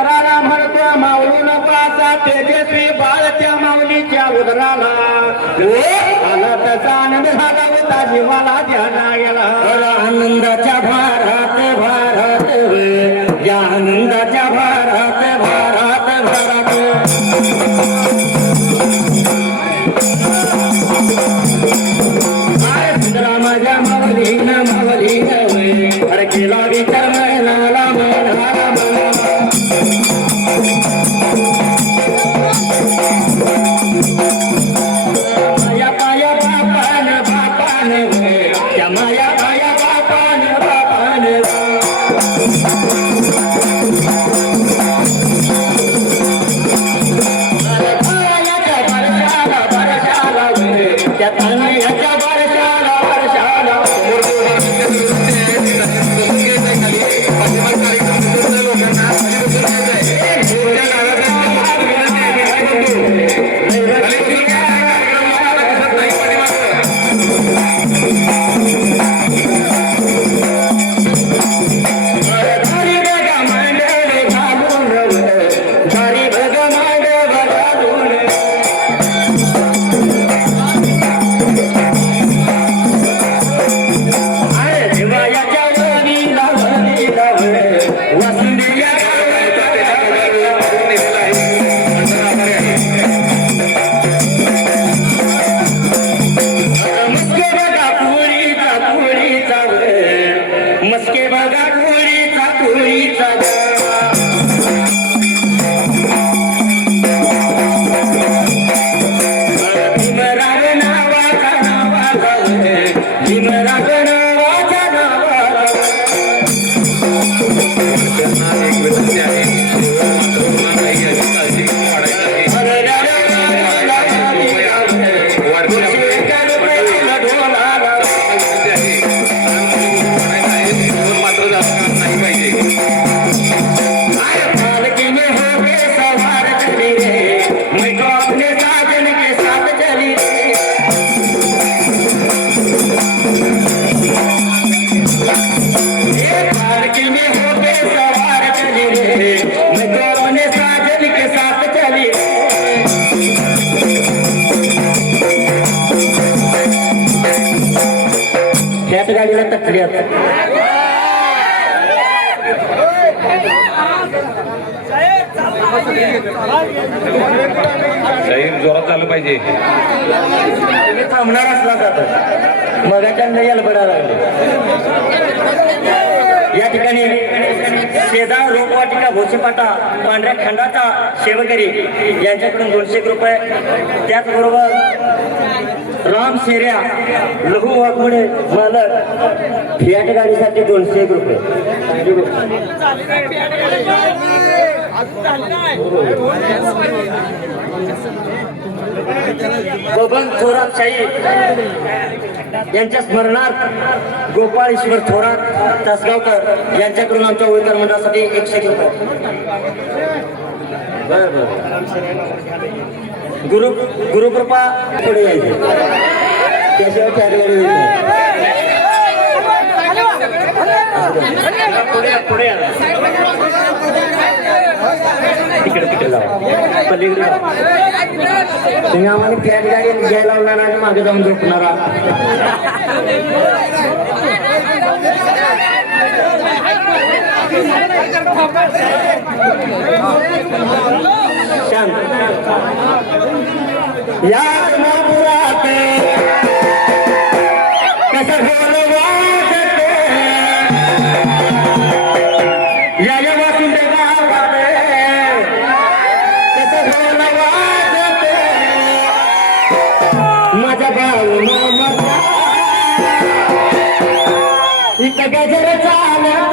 डोंगराला म्हणतो माऊली नपाचा तेजस्वी बाळ त्या माऊलीच्या उदराला आनंदाचा आनंद झाला होता जीवाला ध्याना गेला आनंदाच्या भारात भारात या आनंदाच्या भारात भारात भारात माझ्या माऊलीन माऊलीन अरे केला विचार म्हणाला म्हणाला माया पाया बापान बापान त्या माया पाया बापान बापान अरे पायाच्या बरशाला बरशाला त्या तांदळाच्या बरशाला बरशाला मस्के बघा पुरीचा पुरीचा भीमराव नावाचा नावाचा भीमराव नावाचा नावाचा गाडीला तकली आता साहेब जोरात चालू पाहिजे थांबणार असला जात मग त्यांना यायला बडा लागले या ठिकाणी शेजार रोपवाटिका भोसेपाटा पांढऱ्या खंडाचा सेवकरी यांच्याकडून 200 रुपये त्याचबरोबर राम शेऱ्या लघु वाघमोडे मालक फियाट गाडीसाठी 200 रुपये बबन थोरात शाही यांच्या स्मरणार्थ गोपाळ ईश्वर थोरात तासगावकर यांच्याकडून आमच्या ओळीकर मंडळासाठी 100 रुपये गुरुकृपा पुढे यायचे त्याशिवाय कॅटेगरी पुढे तिकडे तिकडे जावा पलीकडे तुम्ही आम्हाला कॅट गाडी घ्यायला लावणार आणि मागे जाऊन झोपणारा शांत या महापुरात कसं या वासुंदे गावात कसं माझा भाऊ मामा इथं गजर चालत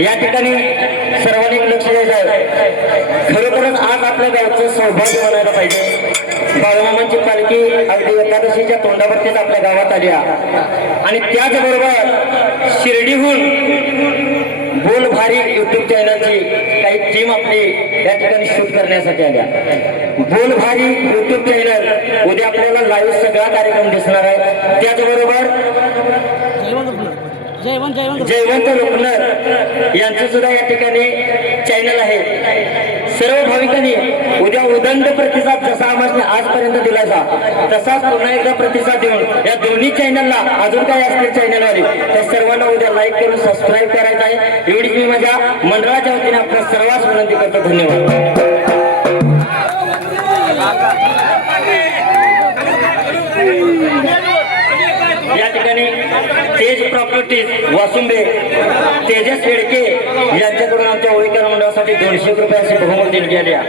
या ठिकाणी सर्वांनी लक्ष द्यायचं आहे. खरोखरच आज आपल्या गावचं सौभाग्य बनायला पाहिजे. बाळूमामांची पालखी अगदी एकादशीच्या तोंडावरतीच आपल्या गावात आली आणि त्याचबरोबर शिर्डीहून बोल भारी युट्यूब चॅनलची काही टीम आपली या ठिकाणी शूट करण्यासाठी आल्या. बोल भारी युट्यूब चॅनल उद्या आपल्याला लाईव्ह सगळा कार्यक्रम दिसणार आहे. त्याचबरोबर जयवंत रुपनर यांचं सुद्धा या ठिकाणी चॅनल आहे. सर्व भाविकांनी उद्या उदंड प्रतिसाद जसा आम्हाला आजपर्यंत दिलासा तसाच पुन्हा एकदा प्रतिसाद देऊन या दोन्ही चॅनलला अजून काय असतील चॅनलवाले त्या सर्वांना उद्या लाईक करून सबस्क्राईब करायचं आहे. एवढीच मी माझ्या मंडळाच्या वतीने आपल्या सर्वांस विनंती करतो. धन्यवाद. या ठिकाणी तेज प्रॉपर्टीज वासुंबे तेजस शेडके यांच्याकडून आमच्या होळीकर मंडळासाठी 200 रुपये अशी बहुमत देणगी आली आहे.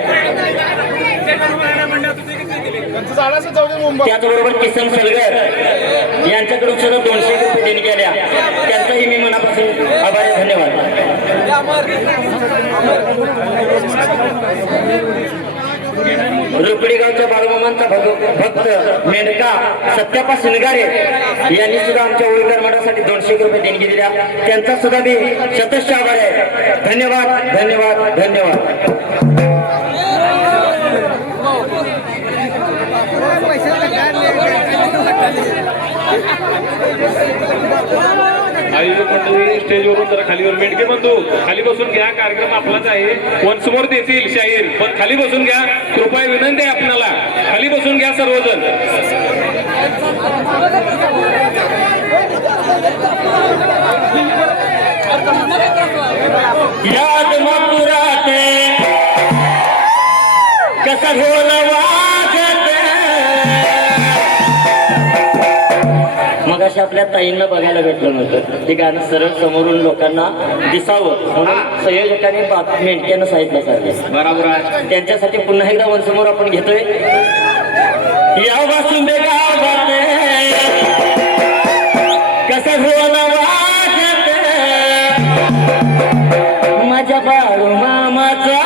त्याचबरोबर किसन सलगर यांच्याकडून सुद्धा 200 रुपये देणगी आल्या. त्यांचाही मी मनापासून आभार आहे. धन्यवाद. रुपडी गावच्या बाळूमामांचा भक्त मेंढका सत्यापा शिनगारे यांनी सुद्धा आमच्या होळीकर मंडळासाठी 200 रुपये देणगी दिल्या. त्यांचा सुद्धा मी शतश आभार आहे. धन्यवाद धन्यवाद धन्यवाद. आयोजक मंडळी स्टेजवरून जरा खालीवर मेंढके बंधू खाली बसून घ्या. कार्यक्रम आपलाच आहे. वन समोर देतील शाहीर पण खाली बसून घ्या. कृपया विनंती आहे आपल्याला खाली बसून घ्या सर्वजण. याद मथुराते कसा ढोल वाजत. मग अशा आपल्या ताईंना बघायला भेटलं नव्हतं. ते गाणं सरळ समोरून लोकांना दिसावं म्हणून संयोजकांनी मेंढक्यानं साहित्य सारले. बरोबर आहे. त्यांच्यासाठी पुन्हा एकदा वनसमोर आपण घेतोय. या वासुंबे गावात कसा ढोल वाजत माझ्या बाळू मामाचा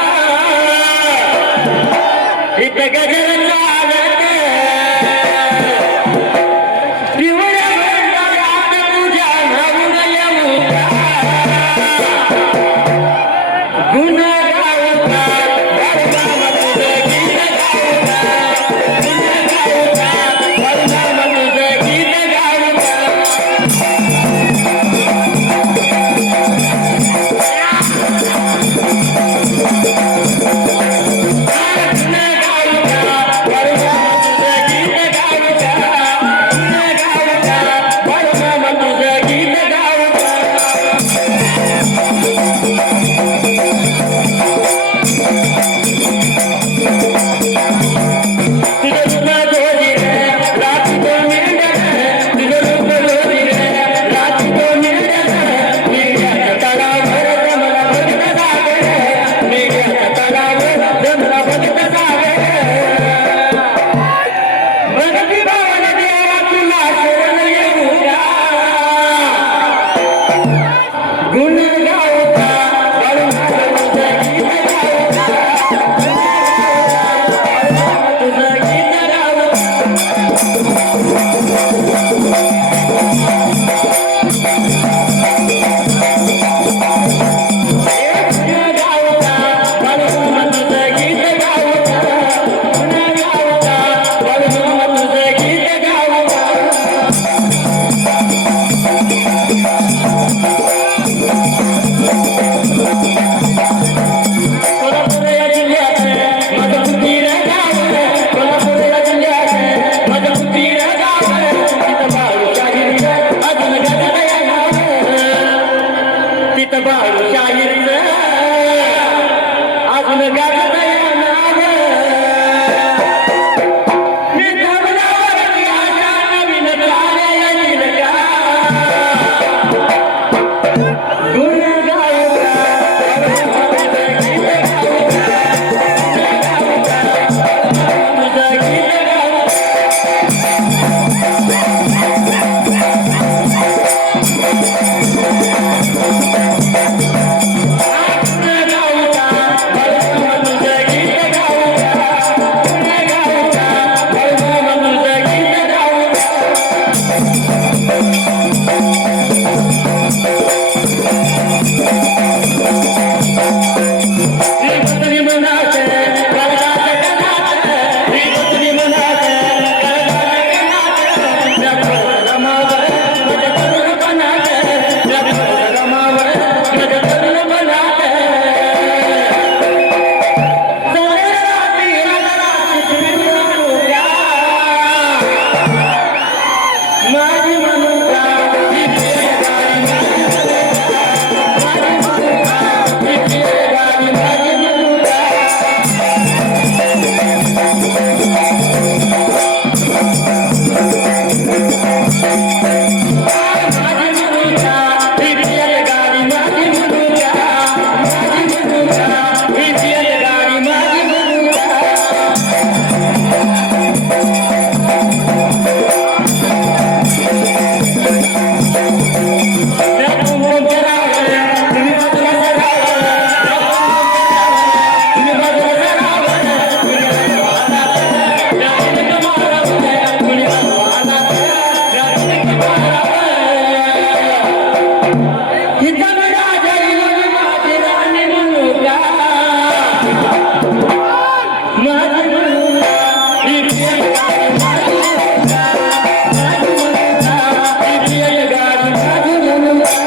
इथं गजर चालत पिवळ्या भंडारात तुझ्या नावून येऊ गुण गाऊ का बाळू मामा तुझं गीत गाऊ का गुण गाऊ का बाळू मामा तुझं गीत गाऊ का. Bye. हिचा मी राजा हिला माझी राणी म्हणू का माझी म्हणू का ही प्रिय गाडी माझी म्हणू का माझी म्हणू का ही प्रिय गाडी माझी म्हणू का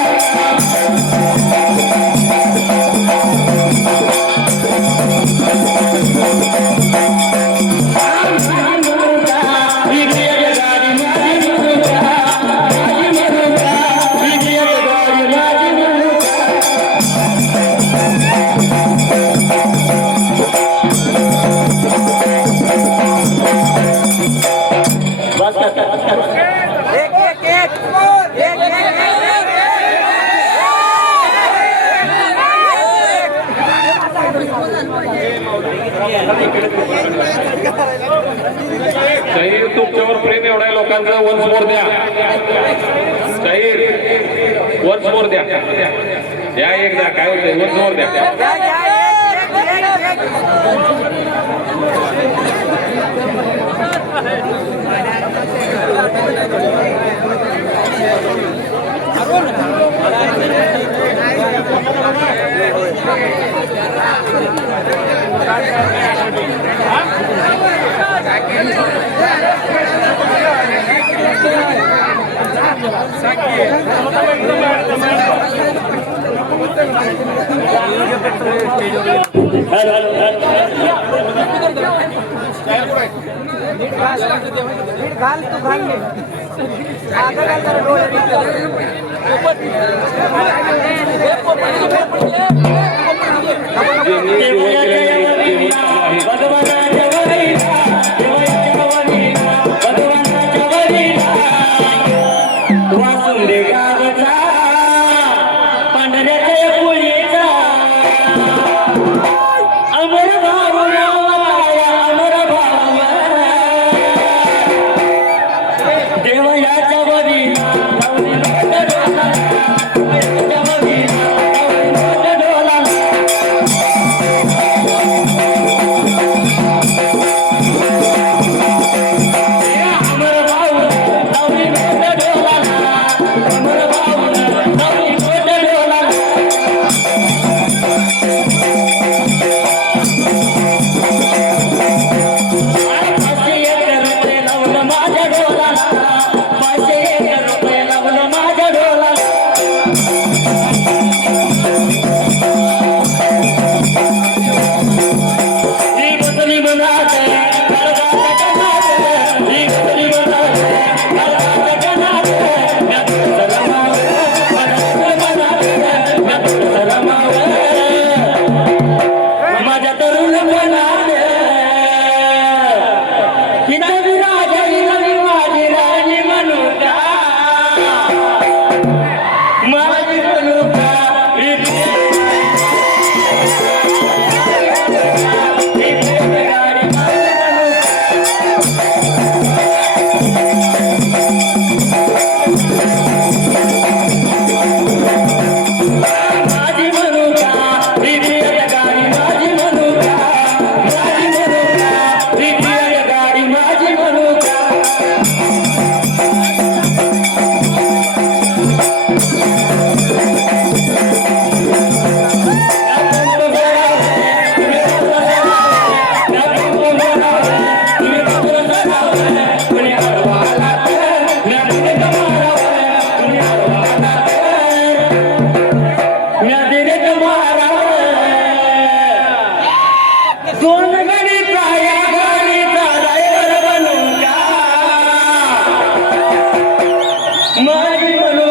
शाहीर तुमच्यावर प्रेम एवढा आहे लोकांचं वन्स मोर द्या शाहीर वन्स मोर द्या या एकदा काय होतंय वन्स मोर द्या घाल तू घाल माझी म्हणू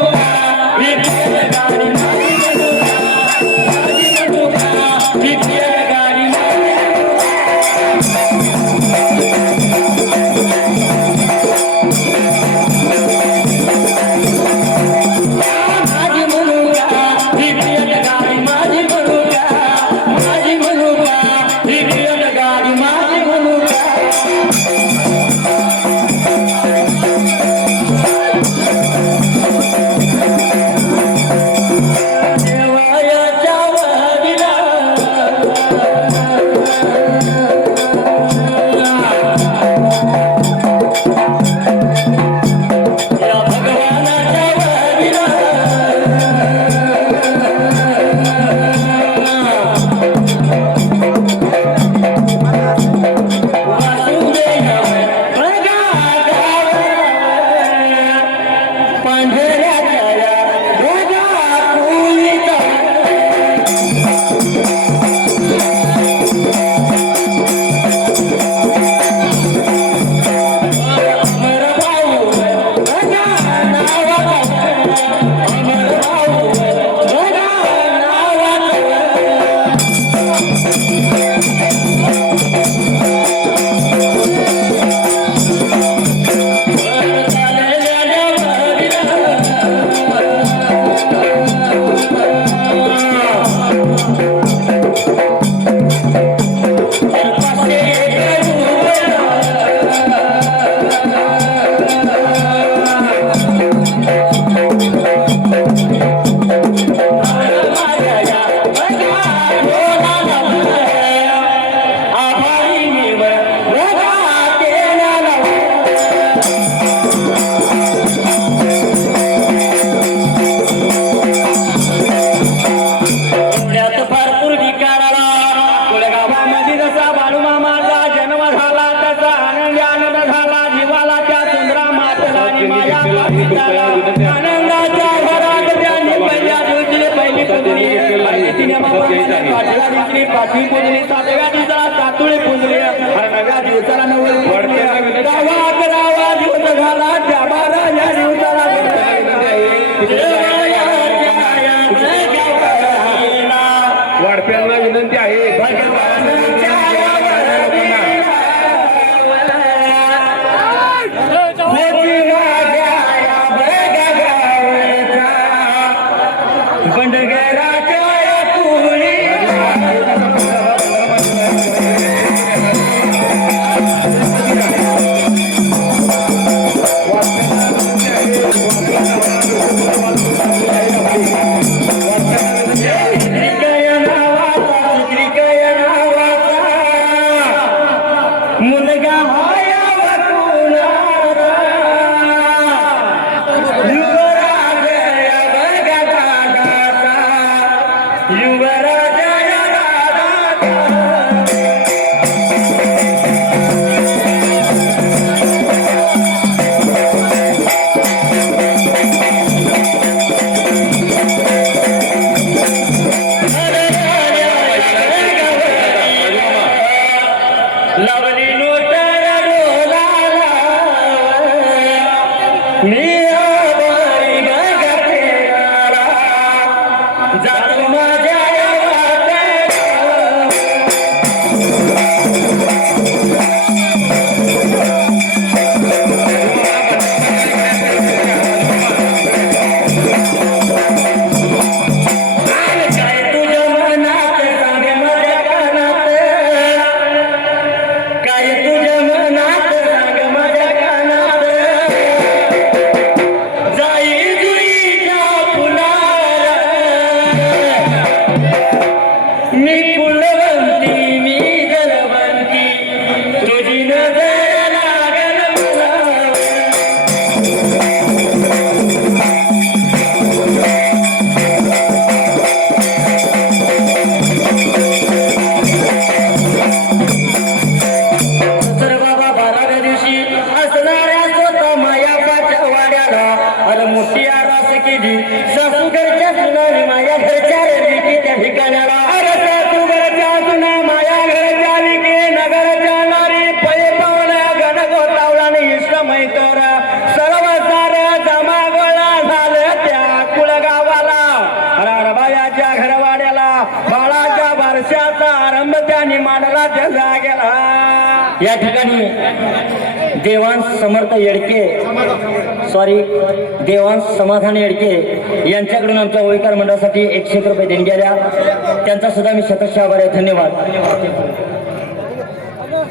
दिवशी पाचवी पुजली, सातव्या दिवसाला सातुळी पुजली, आणि नव्या दिवसाला नववी पुजली. गावा दिवस झाला त्या या दिवसाला वाढप्यांना विनंती आहे या ठिकाणी देवांश समर्थ येडके देवांश समाधान येडके यांच्याकडून आमच्या ओळीकार मंडळासाठी 101 रुपये देणगी आल्या. त्यांचा सुद्धा मी शतश आभार आहे, धन्यवाद.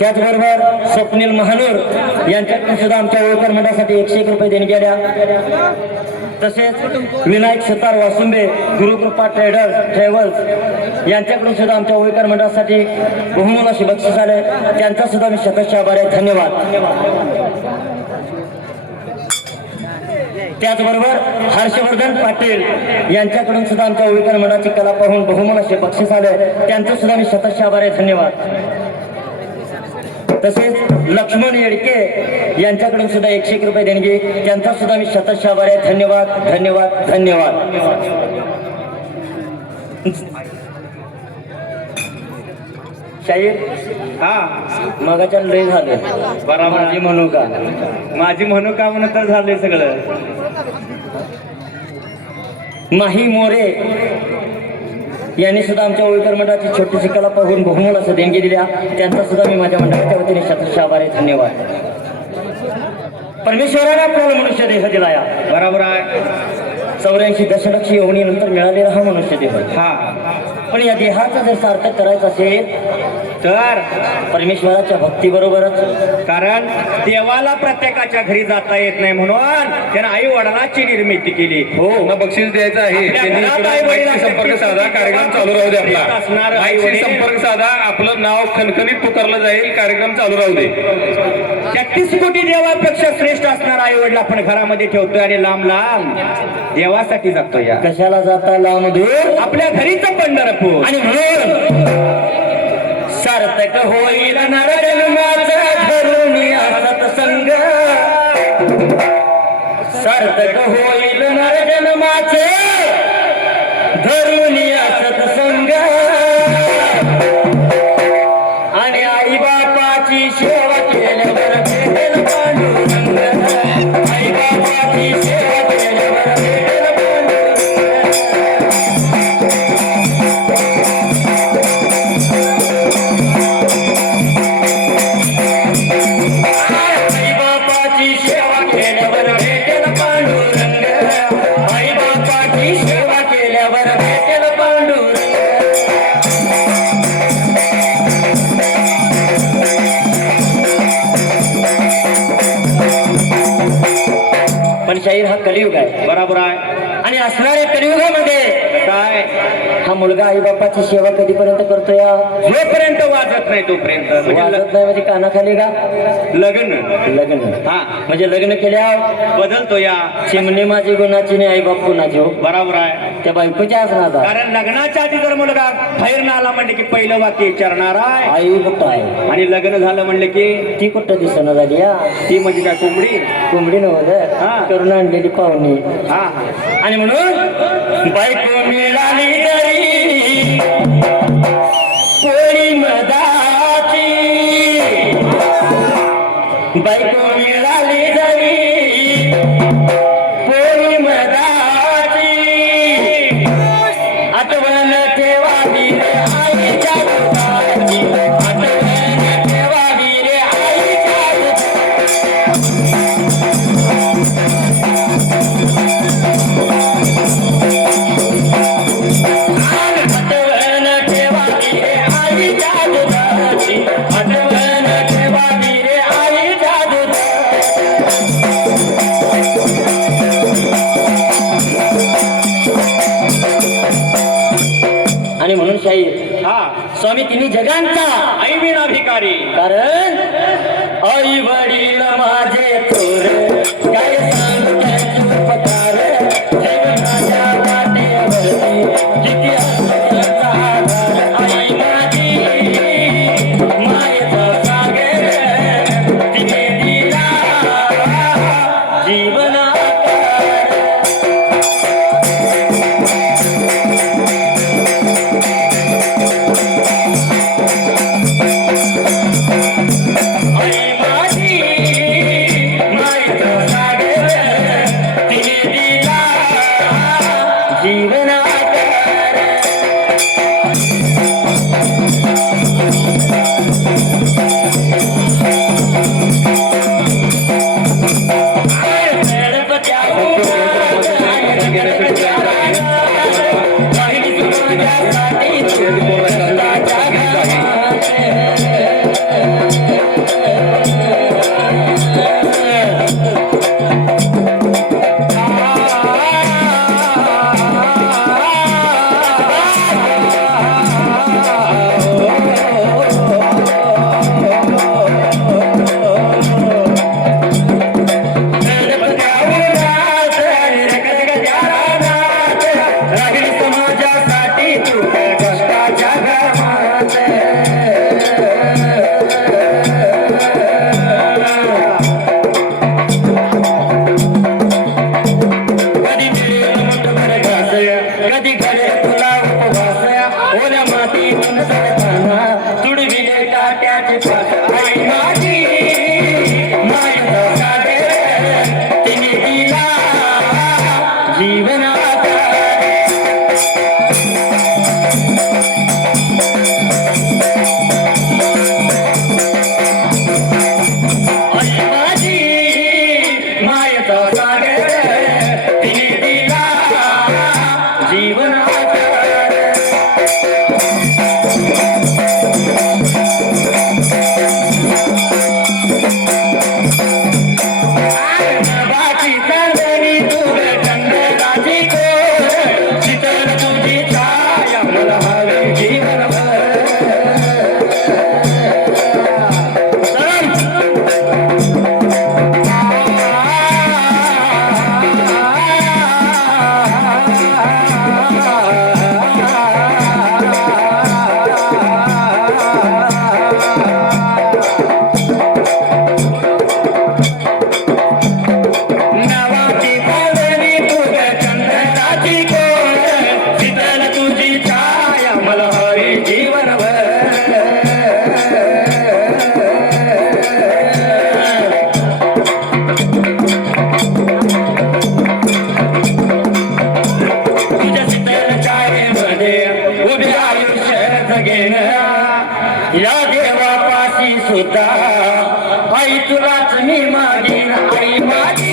त्याचबरोबर स्वप्नील महानूर यांच्याकडून सुद्धा आमच्या ओळीकार मंडळासाठी 101 रुपये देणगी आल्या. तसेच विनायक सुतार वासुंबे गुरुकृपा ट्रॅव्हल्स यांच्याकडून सुद्धा आमच्या ओळीकार मंडळासाठी बहुमोलाची बक्षीस आले. त्यांचा सुद्धा मी शतश आभार आहे, धन्यवाद. त्याचबरोबर हर्षवर्धन पाटील यांच्याकडून सुद्धा आमच्या ओळीकार मंडळाची कला पाहून बहुमोलाचे बक्षीस आले. त्यांचं सुद्धा मी शतश आभार आहे, धन्यवाद. तसेच लक्ष्मण येडके यांच्याकडून सुद्धा 101 रुपये देणगी. त्यांचा सुद्धा मी शतश आभार आहे, धन्यवाद धन्यवाद धन्यवाद. शाहीर मगाच्या लय झालं बरा माझी म्हणू का म्हणून तर झालंय सगळं. माही मोरे यांनी सुद्धा आमच्या ओळीकर मंडळाची छोटीशी कला पाहून बहुमोल असं देणगी दिल्या. त्यांचा सुद्धा मी माझ्या मंडळाच्या वतीने शतश आभार आहे, धन्यवाद. परमेश्वराने आपल्याला मनुष्य देह दिलाया, बरोबर आहे. 84 दशलक्ष योवनीनंतर मिळालेला हा मनुष्य देह. पण या देहाचा जर सार्थक करायचं असेल तर परमेश्वराच्या भक्तीबरोबरच, कारण देवाला प्रत्येकाच्या घरी जाता येत नाही म्हणून त्यानं आई वडिलांची निर्मिती केली. हो, बक्षीस द्यायचं आहे. त्यांनी संपर्क साधा, कार्यक्रम चालू राहू दे. आपला आईशी संपर्क साधा, आपलं नाव खणखणीत पुकारलं जाईल, कार्यक्रम चालू राहू दे. 33 कोटी देवापेक्षा श्रेष्ठ असणारा आई वडील आपण घरामध्ये ठेवतोय आणि लांब लांब देवासाठी जातो. या कशाला जाता लांब दूर? आपल्या घरीचं पंढरपूर. आणि म्हणून सार्थक होईल नरजन्माचा धरून सत्संग, सार्थक होईल नरजन्माचे धरून सत्संग. कलियुग आहे. बरोबर आहे. आणि असणाऱ्या कलियुगामध्ये काय हा मुलगा आई बापाची सेवा कधीपर्यंत करतोय? जोपर्यंत वाजत नाही तोपर्यंत म्हणजे वाजत नाही म्हणजे कानाखाली का लग्न लग्न. हा म्हणजे लग्न केल्यावर बदलतो या चिमणी माझी गुणाची नाही आई बाप कुणाची हो. बरोबर आहे. त्या बायकोच्या असणार कारण लग्नाच्या आधी जर मुलगा बाहेर न आला म्हणले की पहिलं वाक्य विचारणार आहे आई कुठं आहे, आणि लग्न झालं म्हणले की ती कुठं दिसणं झाली या ती म्हणजे काय कोंबडी. कोंबडी नव्हतं हा. करून आणलेली पाहुणी. हा हा आणि म्हणून बायको मिळाली तरी पोळी मदाची, बायको मिळाली तरी पोळी मदाची, आठवण ठेवावी रे आईच्या दुधाची, आठवण ठेवावी रे आईच्या दुधाची. आठवण ठेवावी रे आईच्या दुधाची, आठवण ठेवावी रे आईच्या दुधाची. आणि म्हणून शाहीर हा स्वामी तिन्ही जगांचा आई बिना भिकारी. कारण आई वडील माझे थोर काय सांगू त्यांचे उपकार, जीवनाच्या वाटेवरती जिथे असण्याचा आधार. आई माझी मायेचा सागर तिने दिला जीवनाकार. आई माझी मायेचा सागर तिने दिला जीवनाकार. गणपत्या पहिली तुझ्यासाठी कष्टाच्या घरात. राहील समाजासाठी तू कष्टाच्या घरात. कधी मिळेल मोठभर घास, कधी घडे तुला उपवास, ओल्या मातीतून सरताना तुडविले काट्याचे पास. आई माझी मायेचा सागर तिने दिला जीवनाकार. आई माझी मायेचा सागर तिने दिला जीवनाकार. बाकी चांदणी तुझ चंद्राची कोर, शीतल तुझी छाया मला हवी जीवनभर. नवाची चांदणी तुझ चंद्राची कोर, शीतल तुझी छाया मला हवी जीवनभर. तुझ्या शीतल छायेमध्ये उभे आयुष्य जगेन, या देवापाशी सुद्धा आई तुलाच मी मागीन. आई माझी